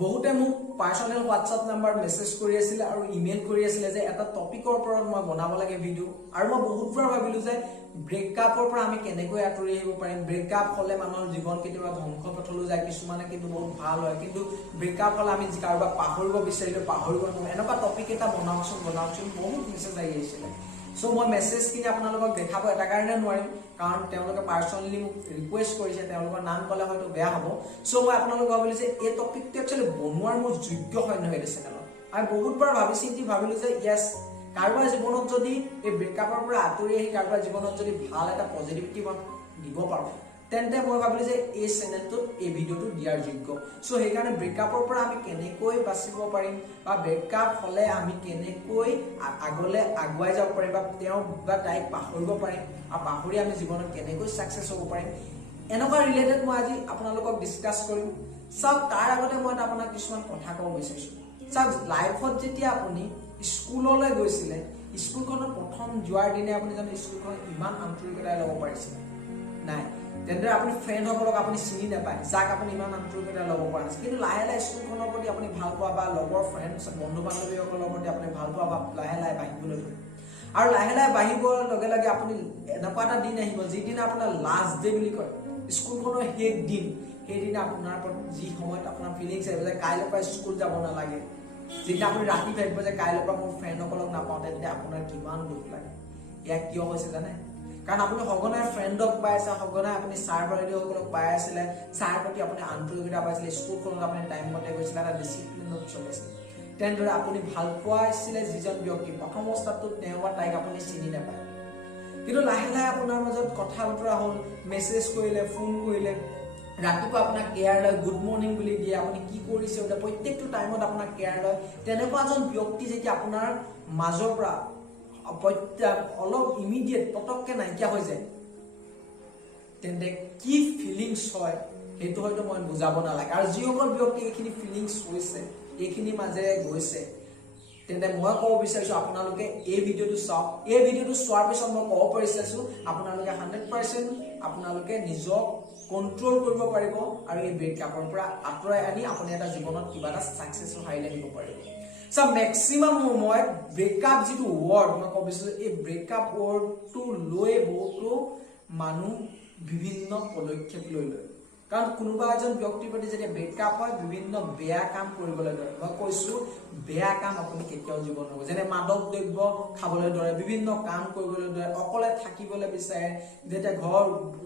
বহুতে মোক personnel WhatsApp number message কৰি আছিল আৰু ইমেইল কৰি আছিল যে এটা টপিকৰ ওপৰত মই বনাব লাগে ভিডিঅ' আৰু মই বহুতবাৰ ভাবিলো যে ব্ৰেকআপৰ পৰা আমি কেনেকৈ আঁতৰি আহিব পাৰিম। ব্ৰেকআপ হলে মানুহৰ জীৱন কেতিয়াবা ধ্বংস পথলৈ যায়, কিছুমানে কিন্তু বহুত ভাল হয়, কিন্তু ব্ৰেকআপ হলে আমি কাৰোবাক পাহৰিব বিচাৰিলে পাহৰিব নোৱাৰো। এনেকুৱা টপিক এটা বনাওকচোন বহুত মেছেজ আহি আহিছিলে। সো মই মেছেজ খিনি আপোনালোকক দেখাব এটা কাৰণে নোৱাৰিম, কাৰণ তেওঁলোকে পাৰ্সোনেলি মোক ৰিকুৱেষ্ট কৰিছে, তেওঁলোকৰ নাম ক'লে হয়তো বেয়া হ'ব। সো মই আপোনালোকক ভাবিলো যে এই টপিকটো একচুৱেলি বনোৱাৰ মোৰ যোগ্য হয় নহয় এই চেনেলত। আমি বহুতবাৰ ভাবিলো যে ইয়েছ, কাৰোবাৰ জীৱনত যদি এই ব্ৰেকআপৰ পৰা আঁতৰি আহি কাৰোবাৰ জীৱনত যদি ভাল এটা পজিটিভিটি দিব পাৰো, তেন্তে মই ভাবিলো যে এই চেনেলটোত এই ভিডিঅ'টো দিয়াৰ যোগ্য। সো সেইকাৰণে ব্ৰেকআপৰ পৰা আমি কেনেকৈ বাচিব পাৰিম বা ব্ৰেকআপ হলে আমি কেনেকৈ আগলৈ আগুৱাই যাব পাৰিম বা তেওঁ বা তাইক পাহৰিব পাৰিম আৰু পাহৰি আমি জীৱনত কেনেকৈ ছাকচেছ হ'ব পাৰিম, এনেকুৱা ৰিলেটেড মই আজি আপোনালোকক ডিছকাছ কৰিম। চাওক, তাৰ আগতে মই আপোনাক কিছুমান কথা ক'ব বিচাৰিছো। চাওক, লাইফত যেতিয়া আপুনি স্কুললৈ গৈছিলে, স্কুলখনত প্ৰথম যোৱাৰ দিনে আপুনি জানো স্কুলখনত ইমান আন্তৰিকতাৰে ল'ব পাৰিছিল? নাই। তেনেদৰে আপুনি ফ্ৰেণ্ডসকলক আপুনি চিনি নাপায়, যাক আপুনি ইমান আন্তৰিকতাৰে ল'ব পৰা নাছিল। কিন্তু লাহে লাহে স্কুলখনৰ প্ৰতি আপুনি ভাল পোৱা বা লগৰ ফ্ৰেণ্ডছ বন্ধু বান্ধৱীসকলৰ প্ৰতি আপুনি ভাল পোৱা বা লাহে লাহে বাঢ়িবলৈ ধৰিব। আৰু লাহে লাহে বাঢ়িবৰ লগে লগে আপুনি এনেকুৱা এটা দিন আহিব যিদিনা আপোনাৰ লাষ্ট ডে বুলি কয়, স্কুলখনৰ শেষ দিন। সেইদিনা আপোনাৰ ওপৰত যি সময়ত আপোনাৰ ফিলিংছ আহিব যে কাইলৈৰ পৰা স্কুল যাব নালাগে, যিদিনা আপুনি ৰাতি ভাবিব যে কাইলৈৰ পৰা মোৰ ফ্ৰেণ্ডসকলক নাপাওঁ, তেন্তে আপোনাৰ কিমান দুখ লাগে। এয়া কিয় হৈছে জানে? কাৰণ আপুনি সঘনাই ফ্ৰেণ্ডক পাই আছে, সঘনাই আপুনি ছাৰ বাইদেউসকলক পাই আছিলে, ছাৰ প্ৰতি আপুনি আন্তৰিকতা পাইছিলে, স্কুলখনত আপুনি টাইম মতে গৈছিলে, এটা ডিচিপ্লিনত চলাইছিলে। তেনেদৰে আপুনি ভাল পোৱাইছিলে যিজন ব্যক্তি, প্ৰথম অৱস্থাটোত তেওঁ বা তাইক আপুনি চিনি নাপায়, কিন্তু লাহে লাহে আপোনাৰ মাজত কথা বতৰা হ'ল, মেছেজ কৰিলে, ফোন কৰিলে, ৰাতিপুৱা আপোনাক কেয়াৰ লয়, গুড মৰ্ণিং বুলি দিয়ে, আপুনি কি কৰিছে প্ৰত্যেকটো টাইমত আপোনাক কেয়াৰ লয়। তেনেকুৱা এজন ব্যক্তি যেতিয়া আপোনাৰ মাজৰ পৰা অলপ ইমিডিয়েট পটককে নাইকিয়া হৈ যায়, তেন্তে কি ফিলিংছ হয় সেইটো হয়তো মই বুজাব নালাগে। আৰু যিসকল ব্যক্তি এইখিনি ফিলিংছ হৈছে, এইখিনি মাজেৰে গৈছে, তেন্তে মই ক'ব বিচাৰিছো আপোনালোকে এই ভিডিঅ'টো চাওক। এই ভিডিঅ'টো চোৱাৰ পিছত মই ক'ব পাৰিছো আপোনালোকে 100% আপোনালোকে নিজক কন্ট্ৰল কৰিব পাৰিব আৰু এই ব্ৰেকআপৰ পৰা আঁতৰাই আনি আপুনি এটা জীৱনত কিবা এটা ছাকচেছৰ হাইলে নিব পাৰিব। সো মেক্সিমাম সময়ত ব্ৰেকআপ যিটো ৱৰ্ড মই ক'ব বিচাৰিছো, এই ব্ৰেকআপ ৱৰ্ডটো লৈ বহুতো মানুহ বিভিন্ন পদক্ষেপ লৈ লয়। কাৰণ কোনোবা এজন ব্যক্তিৰ প্ৰতি যেতিয়া ব্ৰেকআপ হয়, বিভিন্ন বেয়া কাম কৰিবলৈ ধৰে। মই কৈছো বেয়া কাম আপুনি কেতিয়াও জীৱন নকৰিব, যেনে মাদক দ্ৰব্য খাবলৈ ধৰে, বিভিন্ন কাম কৰিবলৈ ধৰে, অকলে থাকিবলৈ বিচাৰে। যেতিয়া ঘৰ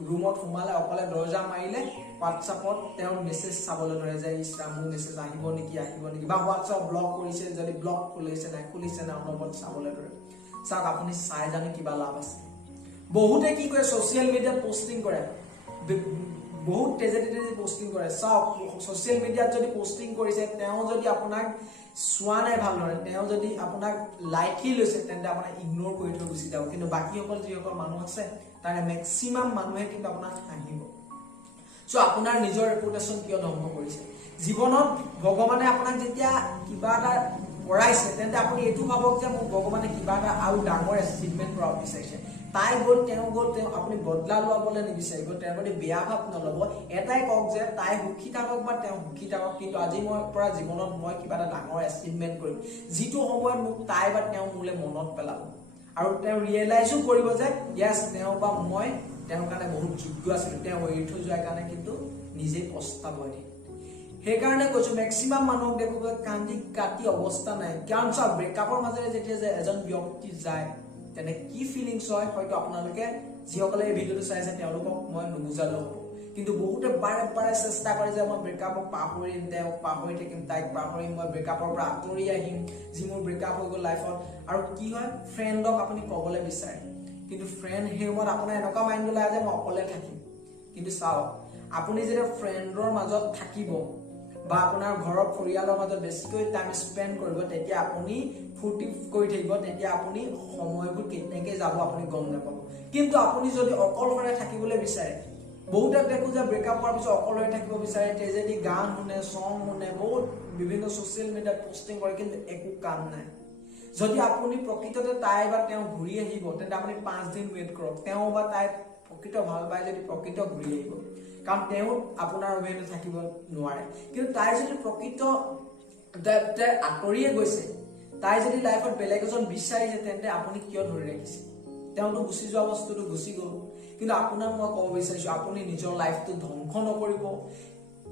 ৰুমত সোমালে, অকলে দৰ্জা মাৰিলে, হোৱাটছআপত তেওঁৰ মেছেজ চাবলৈ ধৰে যে ইছৰাম মোৰ মেছেজ আহিব নেকি বা হোৱাটছআপ ব্লক কৰিছে, যদি ব্লক খুলিছে নাই অনবৰত চাবলৈ ধৰে। চাওক, আপুনি চাই জানো কিবা লাভ আছে? বহুতে কি কৰে, ছচিয়েল মিডিয়াত পষ্টিং কৰে, বহুত তেজে পষ্টিং কৰে। চাওক, ছচিয়েল মিডিয়াত যদি পষ্টিং কৰিছে, তেওঁ যদি আপোনাক চোৱা নাই ভালদৰে, তেওঁ যদি আপোনাক লাইকহি লৈছে, তেন্তে আপোনাক ইগনোৰ কৰি থৈ গুচি যাব। কিন্তু বাকীসকল যিসকল মানুহ আছে, তাৰে মেক্সিমাম মানুহে কিন্তু আপোনাক হাঁহিব। সো আপোনাৰ নিজৰ ৰেপুটেশ্যন কিয় ধ্বংস কৰিছে? জীৱনত ভগৱানে আপোনাক যেতিয়া কিবা এটা কৰাইছে, তেন্তে আপুনি এইটো ভাবক যে মোক ভগৱানে কিবা এটা আৰু ডাঙৰ এচিভমেণ্ট কৰাব বিচাৰিছে। তাই গ'ল, তেওঁ আপুনি বদলা লোৱাবলৈ নিবিচাৰিব, তেওঁৰ প্ৰতি বেয়া ভাৱ নল'ব। এটাই কওক যে তাই সুখী থাকক বা তেওঁ সুখী থাকক, কিন্তু আজি মই পৰা জীৱনত মই কিবা এটা ডাঙৰ এচিভমেণ্ট কৰিম, যিটো সময়ত মোক তাই বা তেওঁ মোলৈ মনত পেলাব আৰু তেওঁ ৰিয়েলাইজো কৰিব যে য়েছ, তেওঁ বা মই তেওঁৰ কাৰণে বহুত যোগ্য আছিলো, তেওঁ এৰি থৈ যোৱাৰ কাৰণে কিন্তু নিজেই পস্তাব এদিন। সেইকাৰণে কৈছো, মেক্সিমাম মানুহক দেখো কান্দি কাটি অৱস্থা নাই। কাৰণ চাওক, ব্ৰেকআপৰ মাজেৰে যেতিয়া যে এজন ব্যক্তি যায়, তেনে কি ফিলিংছ হয় হয়তো আপোনালোকে যিসকলে এই ভিডিঅ'টো চাই আছে তেওঁলোকক মই নুবুজালো হ'ব। কিন্তু বহুতে বাৰে বাৰে চেষ্টা কৰে যে মই ব্ৰেকআপক পাহৰিম, তেওঁক পাহৰি থাকিম, তাইক পাহৰিম, মই ব্ৰেকআপৰ পৰা আঁতৰি আহিম, যি মোৰ ব্ৰেকআপ হৈ গ'ল লাইফত। আৰু কি হয়, ফ্ৰেণ্ডক আপুনি ক'বলৈ বিচাৰে, কিন্তু ফ্ৰেণ্ড সেই সময়ত আপোনাৰ এনেকুৱা মাইণ্ড ওলাই যে মই অকলে থাকিম। কিন্তু চাওক, আপুনি যেতিয়া ফ্ৰেণ্ডৰ মাজত থাকিব বা আপোনাৰ ঘৰৰ পৰিয়ালৰ মাজত বেছিকৈ টাইম স্পেণ্ড কৰিব, তেতিয়া আপুনি ফূৰ্তি কৰি থাকিব, তেতিয়া আপুনি সময়বোৰ কেনেকৈ যাব আপুনি গম নাপাব। কিন্তু আপুনি যদি অকলশৰে থাকিবলৈ বিচাৰে, বহুতে দেখো যে ব্ৰেকআপ হোৱাৰ পিছত অকলশৰে থাকিব বিচাৰে, ট্ৰেজেডি গান শুনে, চং শুনে, বহুত বিভিন্ন ছচিয়েল মিডিয়াত পষ্টিং কৰে, কিন্তু একো কাম নাই। যদি আপুনি প্ৰকৃততে তাই বা তেওঁ ঘূৰি আহিব, তেন্তে আপুনি 5 দিন ৱেইট কৰক, তেওঁ বা তাই প্ৰকৃত ভাল পায় যদি প্ৰকৃত ঘূৰি আহিব, কাৰণ তেওঁ আপোনাৰ অবিহনে থাকিব নোৱাৰে। কিন্তু তাই যদি প্ৰকৃত আঁতৰিয়ে গৈছে, তাই যদি লাইফত বেলেগ এজন বিচাৰিছে, তেন্তে আপুনি কিয় ধৰি ৰাখিছে? তেওঁতো গুচি যোৱা বস্তুটো গুচি গ'ল। কিন্তু আপোনাক মই ক'ব বিচাৰিছো, আপুনি নিজৰ লাইফটো ধ্বংস নকৰিব।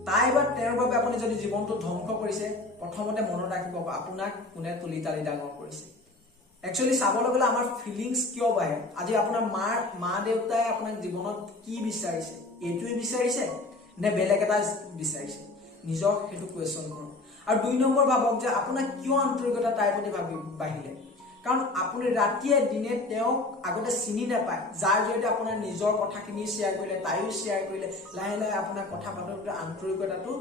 তাই বা তেওঁৰ বাবে আপুনি যদি জীৱনটো ধ্বংস কৰিছে, প্ৰথমতে মনত ৰাখিব আপোনাক কোনে তুলি তালি ডাঙৰ কৰিছে। একচুৱেলি চাবলৈ গ'লে আমাৰ ফিলিংছ কিয় বাঢ়ে? আজি আপোনাৰ মা দেউতাই আপোনাক জীৱনত কি বিচাৰিছে? এইটোৱে বিচাৰিছে নে বেলেগ এটা বিচাৰিছে? নিজক সেইটো কুৱেশ্যন কৰক। আৰু 2 নম্বৰ ভাবক যে আপোনাক কিয় আন্তৰিকতা তাইৰ প্ৰতি বাঢ়িলে? কাৰণ আপুনি ৰাতিয়ে দিনে তেওঁক আগতে চিনি নাপায়, যাৰ জৰিয়তে আপোনাৰ নিজৰ কথাখিনি শ্বেয়াৰ কৰিলে, তাইও শ্বেয়াৰ কৰিলে, লাহে লাহে আপোনাৰ কথা পাতোতে আন্তৰিকতাটো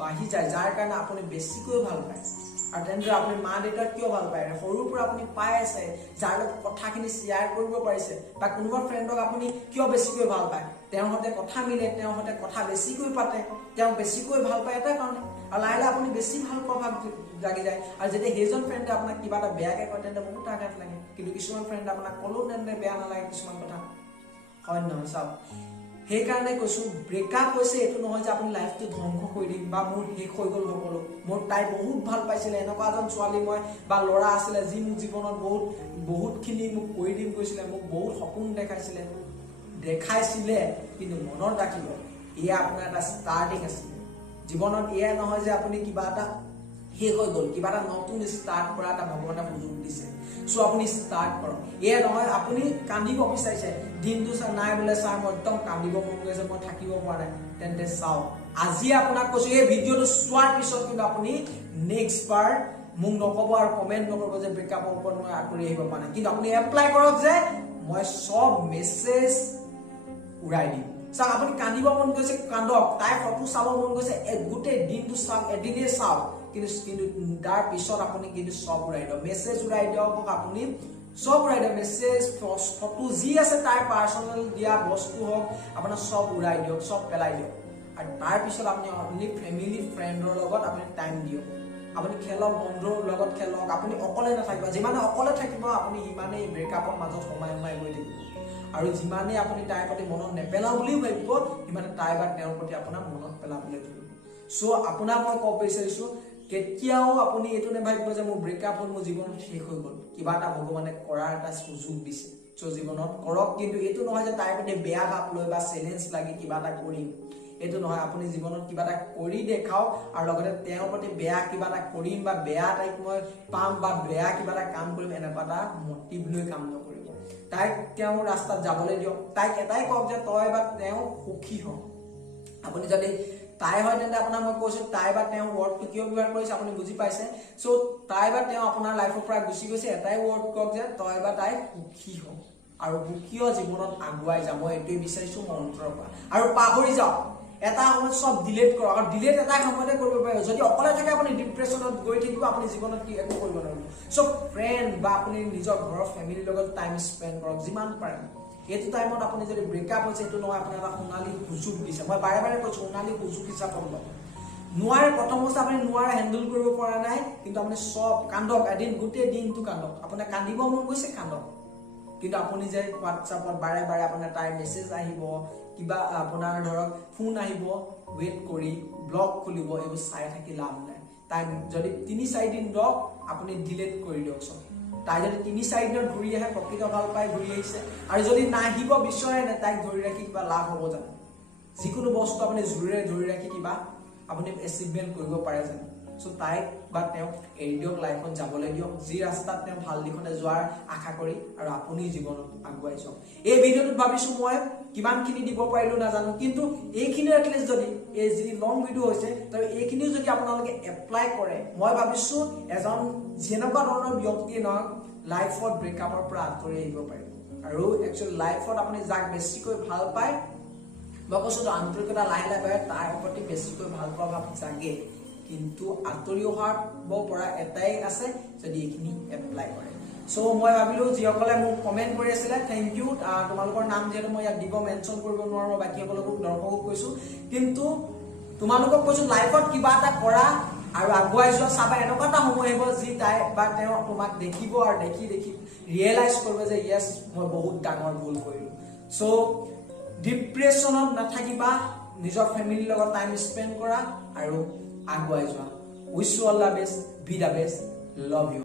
বাঢ়ি যায়, যাৰ কাৰণে আপুনি বেছিকৈ ভাল পায়। আৰু তেনেদৰে আপুনি মা দেউতাক কিয় ভাল পায়? সৰুৰ পৰা আপুনি পাই আছে, যাৰ লগত কথাখিনি শ্বেয়াৰ কৰিব পাৰিছে। বা কোনোবা ফ্ৰেণ্ডক আপুনি কিয় বেছিকৈ ভাল পায়? তেওঁৰ সৈতে কথা মিলে, তেওঁৰ সৈতে কথা বেছিকৈ পাতে, তেওঁক বেছিকৈ ভাল পায় এটা কাৰণে। আৰু লাহে লাহে আপুনি বেছি ভাল পোৱা ভাৱ লাগি যায়। আৰু যেতিয়া সেইজন ফ্ৰেণ্ডে আপোনাক কিবা এটা বেয়াকে কয়, তেন্তে বহুত আঘাত লাগে। কিন্তু কিছুমান ফ্ৰেণ্ডে আপোনাক ক'লেও তেন্তে বেয়া নালাগে কিছুমান কথা, হয় নহয়? চাওক, সেইকাৰণে কৈছো, ব্ৰেকআপ হৈছে এইটো নহয় যে আপুনি লাইফটো ধ্বংস কৰি দিম বা মোৰ শেষ হৈ গ'ল সকলো, মোৰ তাই বহুত ভাল পাইছিলে, এনেকুৱা এজন ছোৱালী মই বা ল'ৰা আছিলে যি মোক জীৱনত বহুতখিনি মোক কৰি দিম কৈছিলে, মোক বহুত সপোন দেখাইছিলে। কিন্তু মনত ৰাখিব, এয়া আপোনাৰ এটা ষ্টাৰ্টিং আছিলে জীৱনত। এয়া নহয় যে আপুনি কিবা এটা শেষ হৈ গ'ল, কিবা এটা নতুন ষ্টাৰ্ট কৰা এটা ভগৱানে সুযোগ দিছে। চ' আপুনি ষ্টাৰ্ট কৰক। এয়া নহয় আপুনি কান্দিব বিচাৰিছে, দিনটো নাই বোলে ছাৰ মই একদম কান্দিব মন গৈছে, মই থাকিব পৰা নাই, তেন্তে চাওক, আজি আপোনাক কৈছো, এই ভিডিঅ'টো চোৱাৰ পিছত কিন্তু আপুনি নেক্সট বাৰ মোক নক'ব আৰু কমেণ্ট নকৰিব যে ব্ৰেকআপৰ ওপৰত মই আঁতৰি আহিব পৰা নাই। কিন্তু আপুনি এপ্লাই কৰক যে মই চব মেছেজ উৰাই দিম। চাওক, আপুনি কান্দিব মন গৈছে কান্দক, তাইৰ ফটো চাব মন গৈছে গোটেই দিনটো চাওক, এদিনেই চাওক, কিন্তু তাৰ পিছত আপুনি কিন্তু চব উৰাই দিয়ক, মেছেজ উৰাই দিয়ক, আপুনি চব উৰাই দিয়ক, মেছেজ ফটো যি আছে তাইৰ পাৰ্চনেল দিয়া বস্তু হওক, আপোনাৰ চব উৰাই দিয়ক, চব পেলাই দিয়ক। আৰু তাৰ পিছত আপুনি অনলি ফেমিলি ফ্ৰেণ্ডৰ লগত আপুনি টাইম দিয়ক। আপুনি খেলক, বন্ধুৰ লগত খেলক, আপুনি অকলে নাথাকিব। যিমানে অকলে থাকিব আপুনি সিমানেই ব্ৰেকআপৰ মাজত সোমাই গৈ থাকিব। আৰু যিমানে আপুনি তাইৰ প্ৰতি মনত নেপেলাও বুলিও ভাবিব, সিমানে তাই বা তেওঁৰ প্ৰতি আপোনাৰ মনত পেলাবলৈ ধৰিব। চ' আপোনাক মই ক'ব বিচাৰিছো, কেতিয়াও আপুনি এইটো নাভাবিব যে মোৰ ব্ৰেকআপ হ'ল, মোৰ জীৱনত শেষ হৈ গ'ল। কিবা এটা ভগৱানে কৰাৰ এটা সুযোগ দিছে, চ' জীৱনত কৰক। কিন্তু এইটো নহয় যে তাইৰ প্ৰতি বেয়া ভাৱ লৈ বা চেলেঞ্জ লাগি কিবা এটা কৰিম, এইটো নহয়। আপুনি জীৱনত কিবা এটা কৰি দেখাওক, আৰু লগতে তেওঁৰ প্ৰতি বেয়া কিবা এটা কৰিম বা বেয়া তাইক মই পাম বা বেয়া কিবা এটা কাম কৰিম, এনেকুৱা এটা মটিভ লৈ কাম নকৰিব। তাইক তেওঁৰ ৰাস্তাত যাবলৈ দিয়ক। তাইক এটাই কওক যে তই বা তেওঁ সুখী হওক। আপুনি যদি তাই হয়, তেন্তে আপোনাক মই কৈছো, তাই বা তেওঁ ৱৰ্ডটো কিয় ব্যৱহাৰ কৰিছে আপুনি বুজি পাইছে। চ' তাই বা তেওঁ আপোনাৰ লাইফৰ পৰা গুচি গৈছে, এটাই ৱৰ্ড কওক যে তই বা তাই সুখী হওক, আৰু সুখী জীৱনত আগুৱাই যাম। মই এইটোৱে বিচাৰিছো মোৰ অন্তৰৰ পৰা। আৰু পাহৰি যাওক, এটা সময়ত চব ডিলেট কৰক। আৰু ডিলেট এটা সময়তে কৰিব পাৰিব। যদি অকলে থাকে আপুনি ডিপ্ৰেছনত গৈ থাকিব, আপুনি জীৱনত কি একো কৰিব নোৱাৰিব। চ' ফ্ৰেণ্ড বা আপুনি নিজৰ ঘৰৰ ফেমিলিৰ লগত টাইম স্পেণ্ড কৰক যিমান পাৰে। এইটো টাইমত আপুনি যদি ব্ৰেকআপ হৈছে, এইটো নহয় আপোনাৰ এটা সোণালী সুযোগ দিছে। মই বাৰে বাৰে কৈছো, সোণালী সুযোগ হিচাপত লওক। নোৱাৰে, প্ৰথম অৱস্থা আপুনি নোৱাৰে, হেণ্ডেল কৰিব পৰা নাই, কিন্তু আপুনি চব কান্দক, এদিন গোটেই দিনটো কান্দক। আপোনাৰ কান্দিব মন গৈছে কান্দক, কিন্তু আপুনি যে হোৱাটছআপত বাৰে বাৰে আপোনাৰ তাইৰ মেছেজ আহিব, কিবা আপোনাৰ ধৰক ফোন আহিব, ৱেইট কৰি ব্লগ খুলিব, এইবোৰ চাই থাকি লাভ নাই। তাই যদি 3-4 দিন ৰওক, আপুনি ডিলেট কৰি দিয়ক চব। তাই যদি 3-4 দিনত ঘূৰি আহে, প্ৰকৃত ভাল পাই ঘূৰি আহিছে। আৰু যদি নাহিব বিচৰে নে, তাইক ধৰি ৰাখি কিবা লাভ হ'ব জানো? যিকোনো বস্তু আপুনি জোৰেৰে ধৰি ৰাখি কিবা আপুনি এচিভমেণ্ট কৰিব পাৰে জানো? চ' তাইক বা তেওঁক এৰি দিয়ক, লাইফত যাবলৈ দিয়ক, যি ৰাস্তাত তেওঁ ভাল দিশতে যোৱাৰ আশা কৰি, আৰু আপুনি জীৱনত আগুৱাই যাওক। এই ভিডিঅ'টোত ভাবিছো মই কিমানখিনি দিব পাৰিলো নাজানো, কিন্তু এইখিনি এটলিষ্ট যদি এই যি লং ভিডিঅ' হৈছে, তো এইখিনিও যদি আপোনালোকে এপ্লাই কৰে, মই ভাবিছো এজন যেনেকুৱা ধৰণৰ ব্যক্তিয়ে নহওক, লাইফত ব্ৰেকআপৰ পৰা আঁতৰি আহিব পাৰিব। আৰু একচুৱেলি লাইফত আপুনি যাক বেছিকৈ ভাল পায়, মই কৈছো আন্তৰিকতা লাহে লাহে তাৰ প্ৰতি বেছিকৈ ভাল পোৱা ভাৱ জাগে। কিন্তু আঁতৰি অহাৰ পৰা এটাই আছে, যদি এইখিনি এপ্লাই কৰে। চ' মই ভাবিলো যিসকলে মোক কমেণ্ট কৰি আছিলে, থেংক ইউ। তোমালোকৰ নাম যিহেতু মই ইয়াত দিব মেনশ্যন কৰিব নোৱাৰো, বাকীসকলকো দৰ্শকক কৈছো, কিন্তু তোমালোকক কৈছো লাইফত কিবা এটা কৰা আৰু আগুৱাই যোৱা। চাবা এনেকুৱা এটা সময় আহিব যি তাই বা তেওঁ তোমাক দেখিব, আৰু দেখি ৰিয়েলাইজ কৰিব যে য়েছ মই বহুত ডাঙৰ ভুল কৰিলো। চ' ডিপ্ৰেছনত নাথাকিবা, নিজৰ ফেমিলিৰ লগত টাইম স্পেন্ড কৰা আৰু আগুৱাই যোৱা। Wish you all the best, be the best, love U.